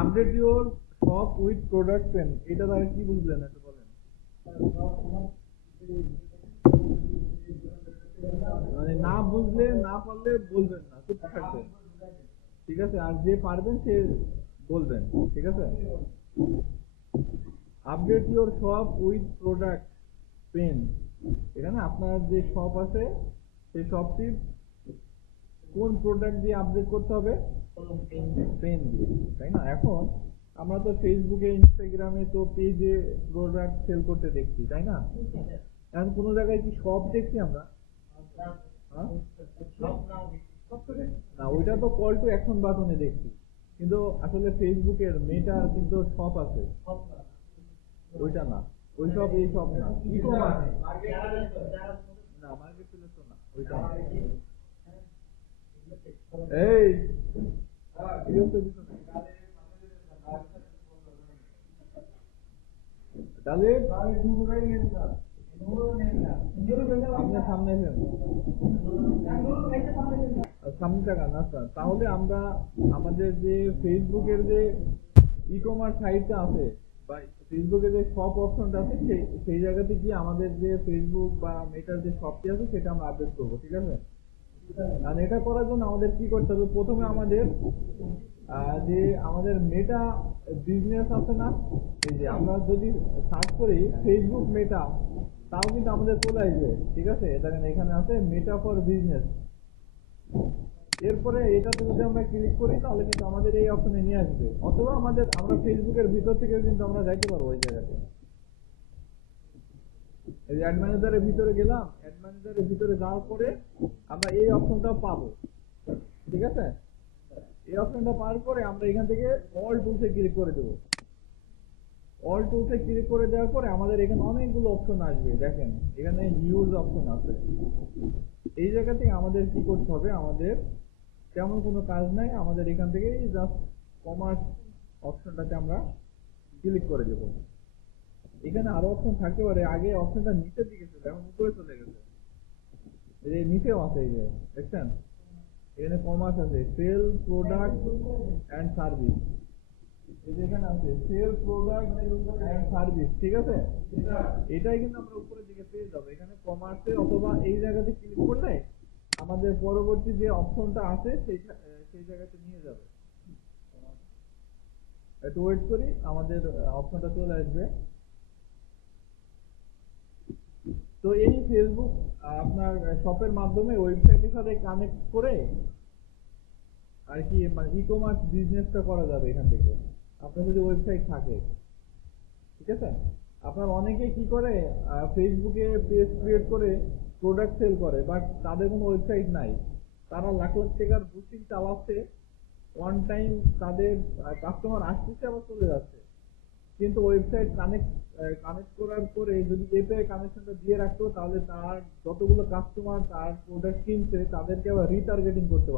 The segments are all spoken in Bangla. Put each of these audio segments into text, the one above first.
Update your shop with product pen, এটা তারা কি বুঝলেন একটু বলেন। মানে না বুঝলে না পারলে বলবেন না, চুপ থাকবেন, ঠিক আছে? আর যে পারবেন সে বলবেন, ঠিক আছে? Update your shop with product pen, এখানে আপনার যে শপ আছে সেই শপটি কোন প্রোডাক্ট দিয়ে আপডেট করতে হবে? পেন দিয়ে, তাই না? এখন আমরা তো ফেসবুকে ইনস্টাগ্রামে তো পেজে প্রোডাক্ট সেল করতে দেখছি, তাই না? এখন কোনো জায়গায় কি শপ দেখছি আমরা? হ্যাঁ? না, ওইটা তো কল টু অ্যাকশন বাটনে দেখছি, কিন্তু আসলে ফেসবুকের মেটার কিন্তু শপ আছে, ওইটা না। ওই সব এই সব না, ই কমার্স না, মার্কেট প্লেস তো না, ওইটা না। এই কি হচ্ছে পিছনে? তাহলে আপনার সামনে এলেন, সামনে টাকা না স্যার। তাহলে আমরা আমাদের যে ফেসবুকের যে ই কমার্স সাইটটা আছে বা ফেসবুকে যে শপ অপশনটা আছে সেই জায়গাতে গিয়ে আমাদের যে ফেসবুক বা মেটার যে শপটি আছে সেটা আমরা আপডেট করবো, ঠিক আছে? আর এটা করার জন্য আমাদের কি করতে হবে? প্রথমে আমাদের যে আমাদের মেটা বিজনেস আছে না, এই যে আমরা যদি সার্চ করি ফেসবুক মেটা, তাও কিন্তু আমাদের চলে আসবে, ঠিক আছে? দেখেন এখানে আছে মেটা ফর বিজনেস। এরপরে এটাতে যদি আমরা ক্লিক করি তাহলে কিন্তু আমাদের এই অপশনে নিয়ে আসবে, অথবা আমরা ফেসবুকের ভিতর থেকে কিন্তু আমরা যাইতে পারবো ওই জায়গাতে। এই যে অ্যাড ম্যানেজারের ভিতরে গেলাম, অ্যাড ম্যানেজারের ভিতরে যাওয়ার পরে আমরা এই অপশনটাও পাবো, ঠিক আছে? এই অপশনটা পাওয়ার পরে আমরা এখান থেকে অল টুলসে ক্লিক করে দেবো। অল টুলসে ক্লিক করে দেওয়ার পরে আমাদের এখানে অনেকগুলো অপশন আসবে, দেখেন এখানে ইউজ অপশন আছে। এই জায়গা থেকে আমাদের কি করতে হবে? আমাদের তেমন কোনো কাজ নাই, আমাদের এখান থেকে জাস্ট কমার্স অপশনটাতে আমরা ক্লিক করে দেবো। এখানে আরো অপশন থাকতে পারে, আগে অপশনটা নিচের দিকে ছিল, এখন উপরে চলে গেছে। এই যে নিচেও আছে, এই যে দেখছেন এখানে কমার্স আছে, সেল প্রোডাক্ট অ্যান্ড সার্ভিস, এই যে এখানে আছে সেল প্রোডাক্ট অ্যান্ড সার্ভিস, ঠিক আছে? এটাই কিন্তু আমরা উপরের দিকে পেয়ে যাবো এখানে কমার্সে, অথবা এই জায়গাতে ক্লিক করলে আমাদের পরবর্তী যে অপশনটা আছে সেই জায়গাতে নিয়ে যাবে। একটু ওয়েট করি, আমাদের অপশনটা চলে আসবে। তো এই ফেসবুক আপনার শপের মাধ্যমে ওয়েবসাইটের সাথে কানেক্ট করে আর কি মানে ই কমার্স বিজনেসটা করা যাবে এখান থেকে, আপনার যদি ওয়েবসাইট থাকে, ঠিক আছে? আপনার অনেকে কি করে ফেসবুকে পেজ ক্রিয়েট করে প্রোডাক্ট সেল করে, বাট তাদের কোনো ওয়েবসাইট নাই। তারা লাখ লাখ টাকার বুস্টিং চালাচ্ছে, ওয়ান টাইম তাদের কাস্টমার আসতেছে আবার চলে যাচ্ছে, কিন্তু ওয়েবসাইট কানেক্ট করার পরে যদি এপিআই কানেকশনটা দিয়ে রাখতো তাহলে তার যতগুলো কাস্টমার তার প্রোডাক্ট কিনছে তাদেরকে আবার রিটার্গেটিং করতে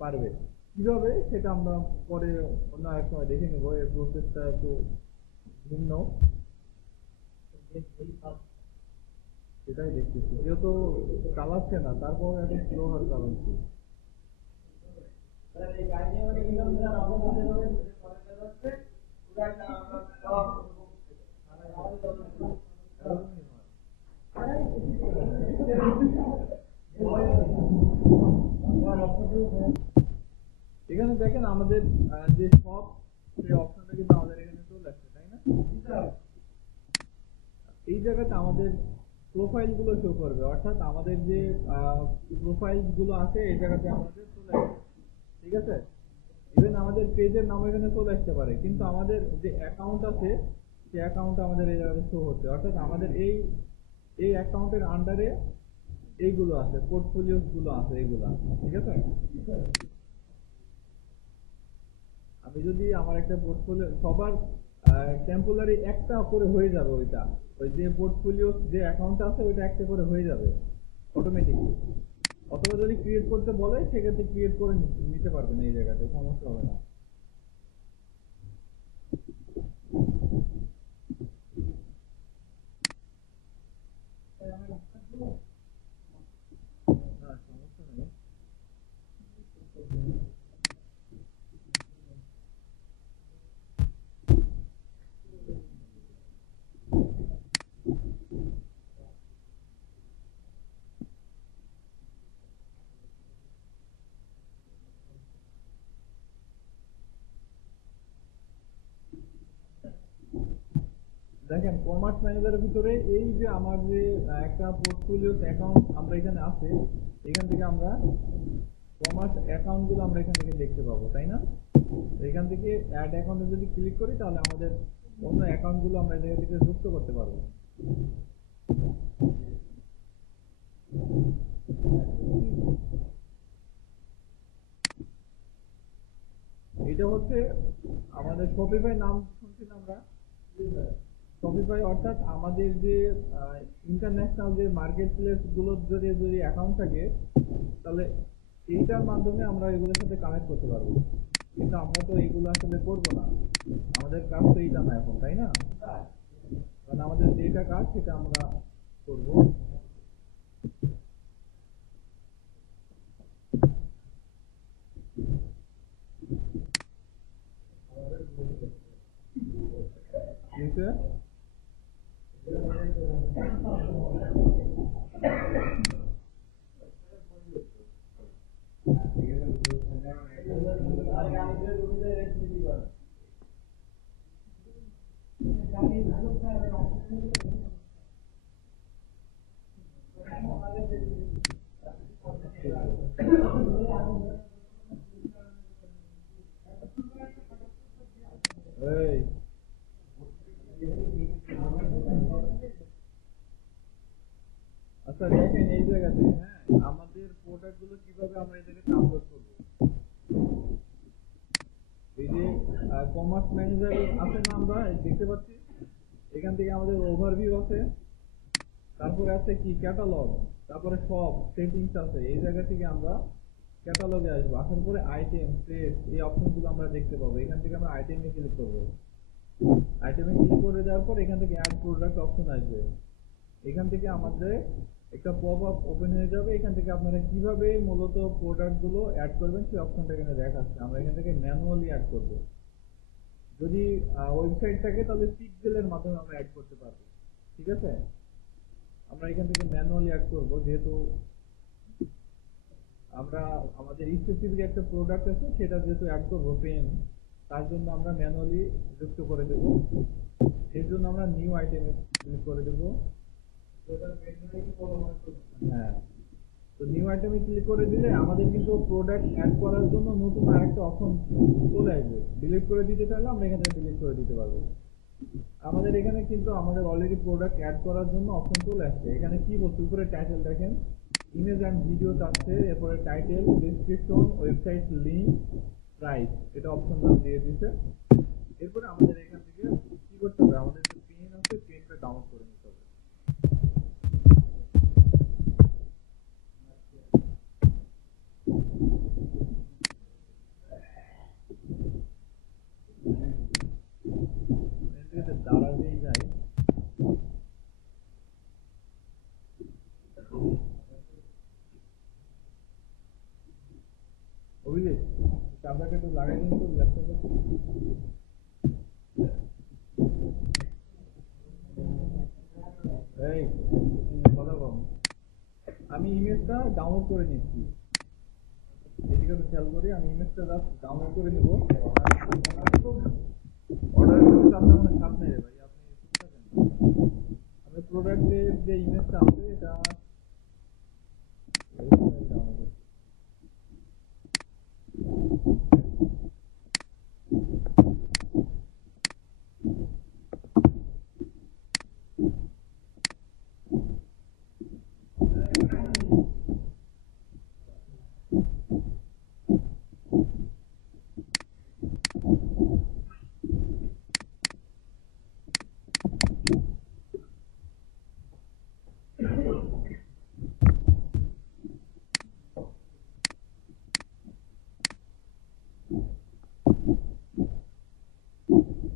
পারবে। কিভাবে সেটা আমরা পরে অন্য এক সময় দেখে নেবো, এই প্রসেসটা একটু ভিন্ন, সেটাই দেখতেছি। যেহেতু চালাচ্ছে না তারপর এত স্লো হওয়ার কারণ কি? এখানে দেখেন আমাদের যে সব সেই অপশনটা কিন্তু আমাদের এখানে চলে আসছে, তাই না? এই জায়গাতে আমাদের প্রোফাইল গুলো শো করবে, অর্থাৎ আমাদের যে প্রোফাইল গুলো আছে এই জায়গাতে আমাদের চলে আসবে, ঠিক আছে? ইভেন আমাদের পেজের নাম এখানে চলে আসতে পারে, কিন্তু আমাদের যে অ্যাকাউন্ট আছে সেই অ্যাকাউন্ট আমাদের এই জায়গাতে শো হচ্ছে, অর্থাৎ আমাদের এই অ্যাকাউন্টের আন্ডারে এইগুলো আছে, পোর্টফোলিওস গুলো আছে এইগুলা, ঠিক আছে? আমি যদি আমার একটা পোর্টফোলিও সবার টেম্পোরারি একটা করে হয়ে যাবে, ওইটা ওই যে পোর্টফোলিও যে অ্যাকাউন্ট আছে ওইটা একটা করে হয়ে যাবে অটোমেটিকলি, অথবা যদি ক্রিয়েট করতে বলে সেক্ষেত্রে ক্রিয়েট করে নিতে পারবেন, এই জায়গাতে সমস্যা হবে না। হ্যাঁ, সমস্যা নেই। দেখেন কমার্স ম্যানেজারের ভিতরে এই যে আমার যে একটা পোর্টফোলিও অ্যাকাউন্ট আমরা এখানে আছে, এখান থেকে আমরা কমার্স অ্যাকাউন্ট গুলো আমরা এখান থেকে দেখতে পাবো, তাই না? এখান থেকে অ্যাড অ্যাকাউন্টে যদি ক্লিক করি তাহলে আমাদের অন্য অ্যাকাউন্ট গুলো আমরা এখান থেকে যুক্ত করতে পারবো। এটা হচ্ছে আমাদের শপিফাই, নাম শুনছি না আমরা? শপিফাই অর্থাৎ আমাদের যে ইন্টারন্যাশনাল যে মার্কেট প্লেস গুলোর যদি অ্যাকাউন্ট থাকে তাহলে এইটার মাধ্যমে আমরা এগুলোর সাথে কানেক্ট করতে পারবো। কিন্তু আমরা তো এইগুলো আসলে করবো না, আমাদের কাজ তো এইটা না এখন, তাই না? কারণ আমাদের যেটা কাজ সেটা আমরা করবো। আচ্ছা দেখেন এই জায়গাতে, হ্যাঁ, আমাদের প্রোডাক্ট গুলো কিভাবে আমরা এই জায়গাতে আপলোড করবো। এই যে কমার্স ম্যানেজার আছে না, আমরা দেখতে পাচ্ছি এখান থেকে আমাদের ওভারভিউ আছে, তারপরে আছে কি ক্যাটালগ, তারপরে সব সেটিংস আছে। এই জায়গা থেকে আমরা ক্যাটালগে আসবো, আসার পরে আইটেম, ট্রেড, এই অপশনগুলো আমরা দেখতে পাবো। এখান থেকে আমরা আইটেমে ক্লিক করবো। আইটেমে ক্লিক করে দেওয়ার পর এখান থেকে অ্যাড প্রোডাক্ট অপশন আসবে। এখান থেকে আমাদের একটা পপ আপ ওপেন হয়ে যাবে। এখান থেকে আপনারা কিভাবে মূলত প্রোডাক্ট গুলো অ্যাড করবেন সেই অপশনটা এখানে দেখাচ্ছে। আমরা এখান থেকে ম্যানুয়ালি অ্যাড করব। যদি ওয়েবসাইট থাকে তাহলে পিক্সেলের মাধ্যমে আমরা অ্যাড করতে পারবো, ঠিক আছে? আমরা এখান থেকে ম্যানুয়ালি অ্যাড করব, যেহেতু আমরা আমাদের স্পেসিফিক একটা প্রোডাক্ট আছে সেটা যেহেতু অ্যাড করবো পেন, তার জন্য আমরা ম্যানুয়ালি যুক্ত করে দেব। এর জন্য আমরা নিউ আইটেমে ক্লিক করে দেব। হ্যাঁ, তো নিউ আইটেমে ক্লিক করে দিলে আমাদের কিন্তু প্রোডাক্ট অ্যাড করার জন্য নতুন আরেকটা অপশন চলে আসবে। ডিলিট করে দিতে চাইলে আমরা এখানে ডিলিট করে দিতে পারবো। আমাদের এখানে কিন্তু আমাদের অলরেডি প্রোডাক্ট অ্যাড করার জন্য অপশন চলে আসছে। এখানে কি বলছে, উপরে টাইটেল দেখেন, ইমেজ অ্যান্ড ভিডিও থাকছে, এরপরে title, description, website link, price, এটা অপশনটা দিয়ে দিচ্ছে। এরপরে আমাদের এখান থেকে কি করতে হবে, আমাদের যে পেন আছে পেনটা ডাউনলোড করে নিতে হবে। দাঁড়াবেই যায়, বুঝলি? চার্জারটা একটু লাগাই দিন তো ল্যাপটপে। এই কথা কম, আমি ইমেজটা ডাউনলোড করে নিচ্ছি। এদিকে একটু খেয়াল করি, আমি ইমেজটা জাস্ট ডাউনলোড করে নিব। অর্ডারের ক্ষেত্রে আপনার কোনো চাপ নেই রে ভাই, আপনি চুপ থাকেন। আমি প্রোডাক্টের যে ইমেজটা আছে এটা ডাউনলোড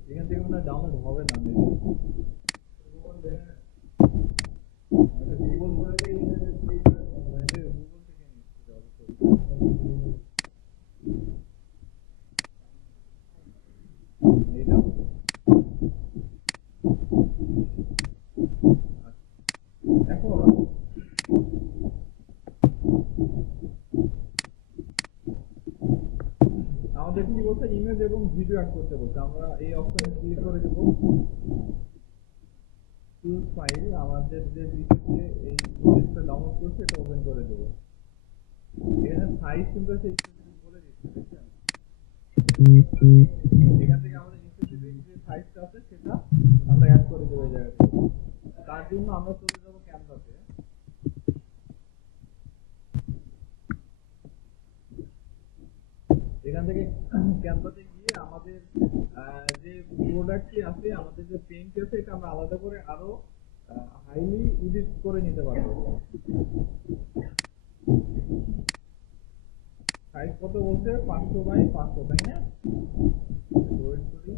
এখান থেকে মনে হয় ডাউনলোড হবে না। গুগল থেকে নিচ্ছি দেখো। আমাদের কি বলছে, ইমেজ এবং ভিডিও অ্যাড করতে বলছে। আমরা এই অপশনে ক্লিক করে দেব। চুজ ফাইল আমাদের যে পিসিতে এই ইমেজটা ডাউনলোড করছে এটা ওপেন করে দেবো। এখানে সাইজ কিন্তু সেই বলে দিচ্ছে, দেখছেন? এখান থেকে আমাদের স্পেসিফিক যে সাইজটা আছে সেটা আমরা অ্যাড করে দেবো এই জায়গাতে। তার জন্য আমরা চলে যাবো ক্যানভাসে। এখান থেকে ক্যানভাসে গিয়ে আমাদের যে প্রোডাক্টটি আছে, আমাদের যে পেইন্ট আছে, এটা আমরা আলাদা করে আরো হাইলি এডিট করে নিতে পারবো। সাইজ কত বলছে? 500x500, তাই না? ওয়েট করি।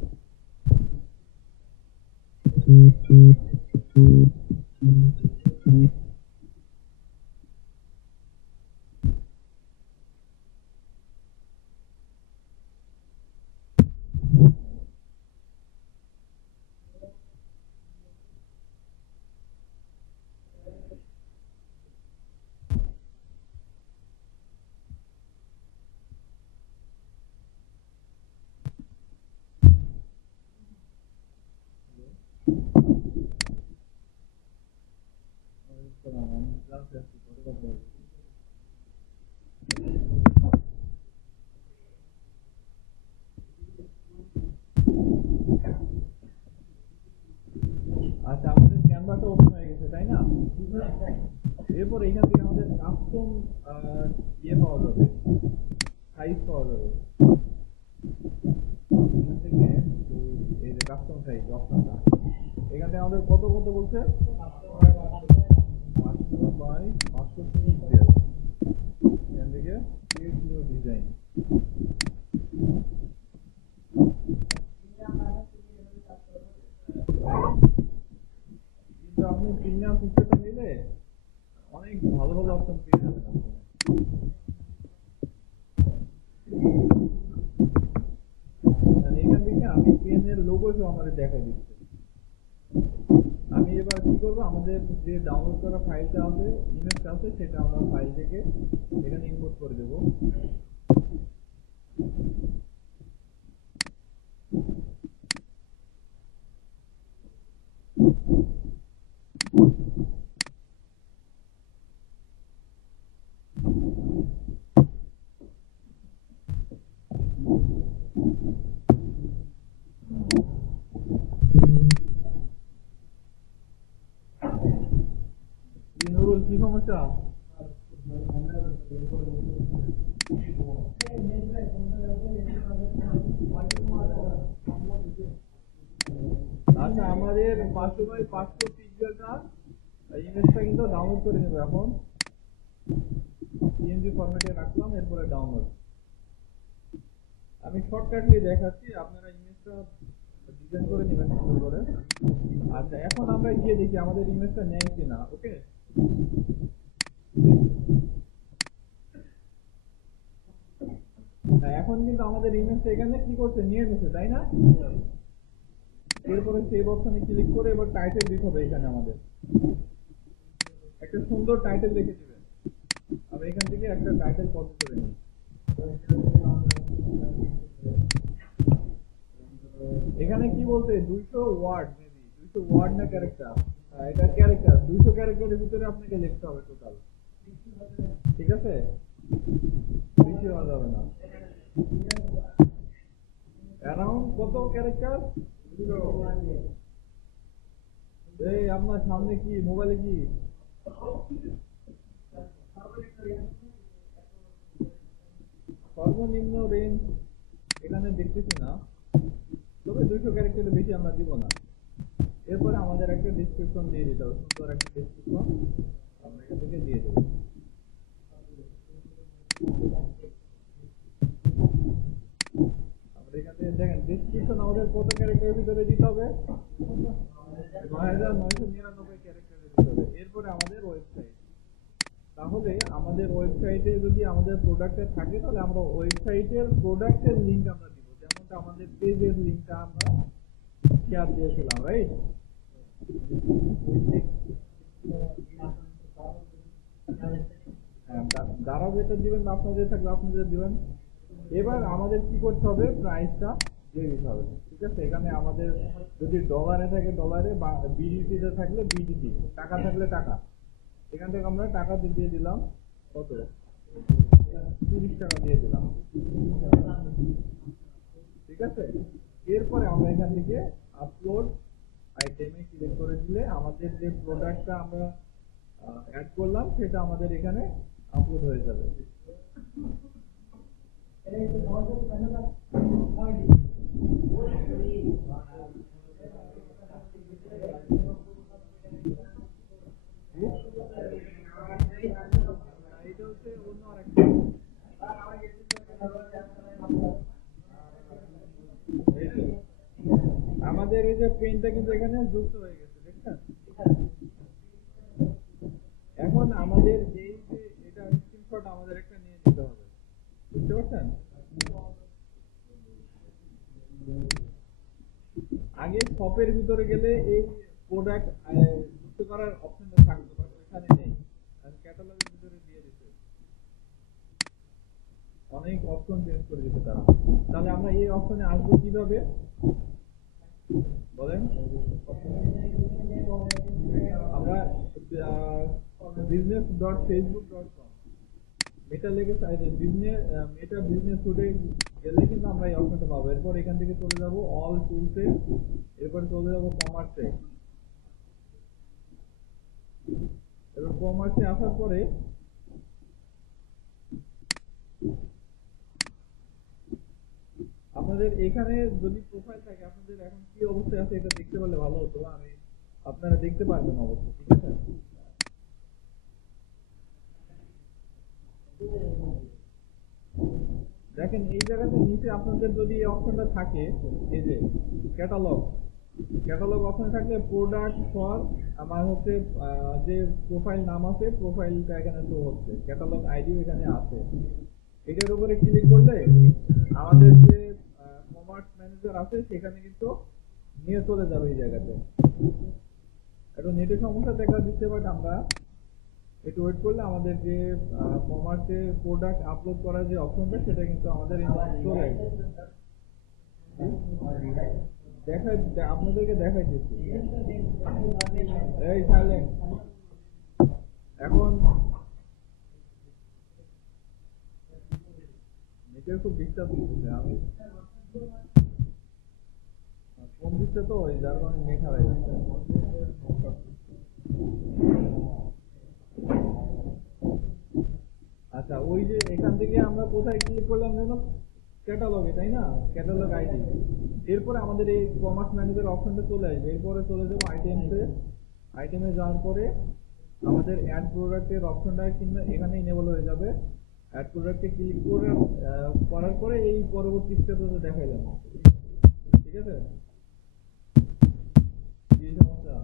আচ্ছা, আমাদের ক্যানভাসটা ওপেন হয়ে গেছে, তাই না? এরপর এখান থেকে আমাদের কাস্টম পাওয়া যাবে, সাইজ পাওয়া যাবে। এখান থেকে এই যে কাস্টম সাইজ অপশনটা, এখান থেকে আমাদের কত কত বলছে? 500x500 pixel. এখান থেকে ক্রিয়েট নিউ ডিজাইন। কিন্তু আপনি প্রিমিয়াম পিকচারটা নিলে অনেক ভালো ভালো অপশন পেয়ে যাবেন আপনি। এখান থেকে আমি পেনের লোগো সহ আমাদের দেখাই দিচ্ছে। আমি এবার কি করবো, আমাদের যে ডাউনলোড করা ফাইলটা আছে, ইমেজটা আছে, সেটা আমরা ফাইল থেকে এখানে ইম্পোর্ট করে দেবো। নুরুল, কি সমস্যা? আচ্ছা, আমাদের 500x500 পিক্সেলটা ইমেজটা কিন্তু ডাউনলোড করে নেব এখন। পিএনজি ফরম্যাটে রাখলাম, এরপরে ডাউনলোড। আমি শর্টকাটলি দেখাচ্ছি, আপনারা ইমেজটা ডিজাইন করে নেবেন সুন্দর করে। আচ্ছা, এখন আমরা গিয়ে দেখি আমাদের ইমেজটা নেয় কিনা। ওকে, এখন কিন্তু আমাদের ইমেজটা এখানে কি করছে, নিয়ে নিচ্ছে, তাই না? এরপরে সেভ অপশনে ক্লিক করে এবার টাইটেল দিতে হবে। এখানে আমাদের একটা সুন্দর টাইটেল লিখে দিবেন। আমি এখান থেকে একটা টাইটেল কপি করে নিই। এখানে কি বলতে 200 ওয়ার্ড, মেবি 200 ওয়ার্ড না ক্যারেক্টার? এটা ক্যারেক্টার। 200 ক্যারেক্টারের ভিতরে আপনাকে লিখতে হবে টোটাল, ঠিক আছে? বেশি হওয়া যাবে না। অ্যারাউন্ড কত ক্যারেক্টার? এই আপনার সামনে কি মোবাইলে কি সর্বনিম্ন রেঞ্জ এখানে দেখতেছি না, তবে 200 ক্যারেক্টারের বেশি আমরা দিব না। এরপরে আমাদের একটা ডেসক্রিপশন দিয়ে দিতে হবে, সুন্দর একটা ডেসক্রিপশন আমরা এখান থেকে দিয়ে দেবো। আমরা এখান থেকে দেখেন ডেসক্রিপশন আমাদের কত ক্যারেক্টারের ভিতরে দিতে হবে? 9999 ক্যারেক্টারের ভিতরে। এরপরে আমাদের ওয়েবসাইট। তাহলে আমাদের ওয়েবসাইটে যদি আমাদের প্রোডাক্টে থাকে, তাহলে আমরা ওয়েবসাইটের প্রোডাক্টের লিঙ্ক আমরা দিব, যেমনটা আমাদের পেজের লিঙ্কটা আমরা শেয়ার দিয়েছিলাম, রাইট? যারা যেটা দিবেন, আপনাদের থাকলে আপনাদের দিবেন। এবার আমাদের কি করতে হবে, প্রাইসটা দিয়ে দিতে হবে, ঠিক আছে। এখানে আমাদের যদি ডলারে থাকে ডলারে, বা বিডিটিতে থাকলে বিডিটি, টাকা থাকলে টাকা, এখান থেকে আমরা টাকা দিয়ে দিলাম কত, 30 টাকা দিয়ে দিলাম, ঠিক আছে। এরপরে আমরা এখান থেকে আপলোড আইটেমে ক্লিক করে দিলে আমাদের যে প্রোডাক্টটা আমরা অ্যাড করলাম সেটা আমাদের এখানে আপলোড হয়ে যাবে। এটা হচ্ছে অন্য আরেকটা, এই যে আমাদের এই যে পেনটা কিন্তু এখানে যুক্ত হয়ে গেছে, দেখছেন। এখন আমাদের এই যে এটা স্ক্রিনশট আমাদের একটা নিয়ে নিতে হবে, বুঝতে পারছেন। আগে শপের ভিতরে গেলে এই প্রোডাক্ট যুক্ত করার অপশনটা থাকতো, বাট এখানে নেই, ক্যাটালগের ভিতরে দিয়ে দিতে অনেক অপশন চেঞ্জ করে দিতে তারা। তাহলে আমরা এই অপশনে আসবো কিভাবে বলেন। আমরা business.facebook.com মেটা লেগে মেটা বিজনেস স্যুটে গেলে কিন্তু আমরা এই অপশনটা পাবো। এরপর এখান থেকে চলে যাব অল টুলসে, এরপর চলে যাব কমার্সে। এবার কমার্সে আসার পরে আপনাদের এখানে যদি প্রোফাইল থাকে, আপনাদের এখন কি অবস্থায় আছে এটা দেখতে পারলে ভালো হতো, আমি আপনারা দেখতে পারবেন অবশ্যই, ঠিক আছে। দেখেন এই জায়গাতে নিচে আপনাদের যদি এই অপশনটা থাকে, এই যে ক্যাটালগ, ক্যাটালগ অপশন থাকলে প্রোডাক্ট ফর আমার হচ্ছে যে প্রোফাইল নাম আছে, প্রোফাইলটা এখানে শো হচ্ছে, ক্যাটালগ আইডিও এখানে আছে। এটার উপরে ক্লিক করলে আমাদের যে কমার্স ম্যানেজার আছে সেখানে কিন্তু নিয়ে চলে যাবে এই জায়গাতে। একটু নেটের সমস্যা দেখা দিচ্ছে, বাট আমরা একটু ওয়েট করলে আমাদের যে কমার্সে প্রোডাক্ট আপলোড করার যে অপশনটা সেটা কিন্তু আমাদের চলে আসবে। আপনাদেরকে দেখাইতেছি, এই সাইলেন্ট। এখন নেটের খুব ডিস্টার্ব দিচ্ছে, আমি কম দিচ্ছে তো ওই যার কারণে নেট হারাই যাচ্ছে। আচ্ছা, ওই যে এখান থেকে আমরা কোথায় ক্লিক করলাম যেন, ক্যাটালগে, তাই না, ক্যাটালগ আইডি। এরপরে আমাদের এই কমার্স ম্যানেজার অপশনটা চলে আসবে, এরপরে চলে যাবো আইটেমসে। আইটেমে যাওয়ার পরে আমাদের অ্যাড প্রোডাক্টের অপশনটা কিন্তু এখানে ইনেবল হয়ে যাবে। অ্যাড প্রোডাক্টে ক্লিক করে করার পরে এই পরবর্তী স্টেপে দেখাই যাবে, ঠিক আছে। কি সমস্যা?